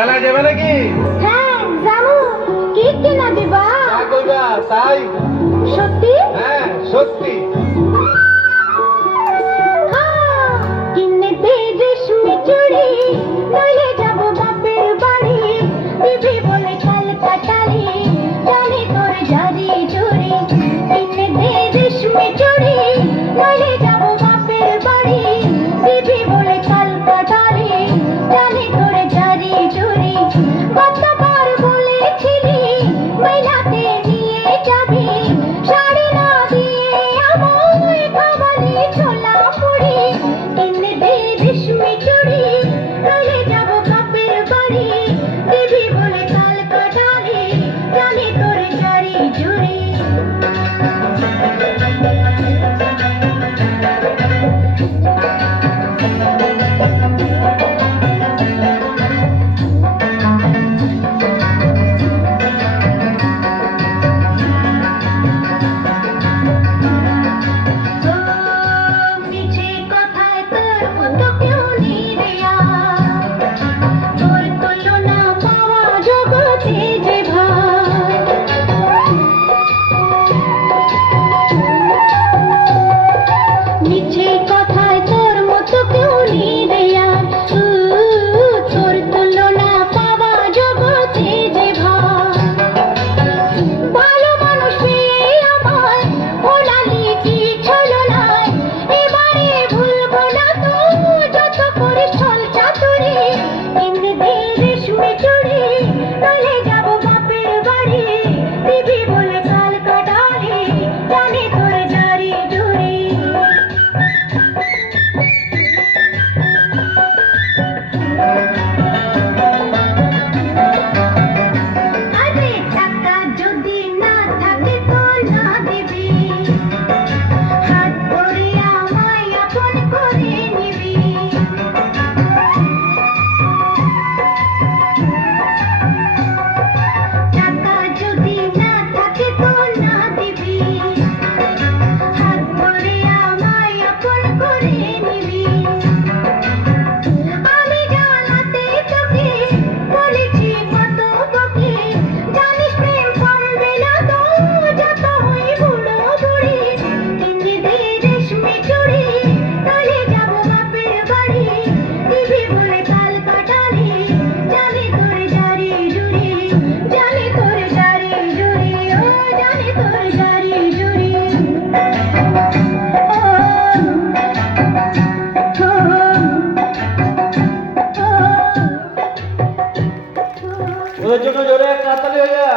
মেলা যাবে নাকি? হ্যাঁ যাবো। কি কিনা দিবা? যা কইবা তাই। সত্যি? হ্যাঁ সত্যি। কিনে দে রেশমি চুড়ি, নইলে যাবো বাপের বাড়ি। দিবি বলে কাল কাটালি, জানি তোর জারি জুড়ি। কিনে দে রেশমি চুড়ি, নইলে যাবো বাপের বাড়ি। দিবি বলে কাল কাটালি, জানি তোর জারি জুড়ি। কতবার বলেছিলি মেলাতে নিয়ে যাবি, শাড়ি না দিয়ে আমায় খাওয়ালি ছোলা মুড়ি। কিনে দে রেশমি চুড়ি, নইলে যাবো বাপের বাড়ি। দিবি বলে কাল কাটালি, জানি তোর জারি জুড়ি। মিছে কথায় তোর মতো কেউ নেই রে আর। তোর তুলনা পাওয়া জগতে যে ভার। মিছে কথায় তোর মতো কেউ নেই রে আর। তোর তুলনা পাওয়া জগতে যে ভার। ভালো মানুষ পেয়ে আমায় ভোলালি কি ছলনায়। এবারে ভুলবো না তো যত করে ছল চাতুরি। কিনে দে রেশমি চুড়ি, নইলে যাবো বাপের বাড়ি। দিবি বলে কাল কাটালি, জানি তোর জারি জুড়ি। আরে টাকা যদি না থাকে তো না দিবি, হাত ধরে আমায় আপন করে নিবি। টাকা যদি না থাকে তো না দিবি, হাত ধরে আমায় আপন করে নিবি। আমি জ্বালাতে তোকে বলেছি কত বকে, জানিস প্রেম কমবে না তো যত হই বুড়ো বুড়ি। কিনে দে রেশমি চুড়ি, নইলে যাবো বাপের বাড়ি। দিবি বলে কাল কাটালি, জানি তোর জারি জুড়ি। জানি তোর জারি জুড়ি, ও জানি তোর জারি জুড়ি। ওদের জন্য জোরে কাতালি হইয়া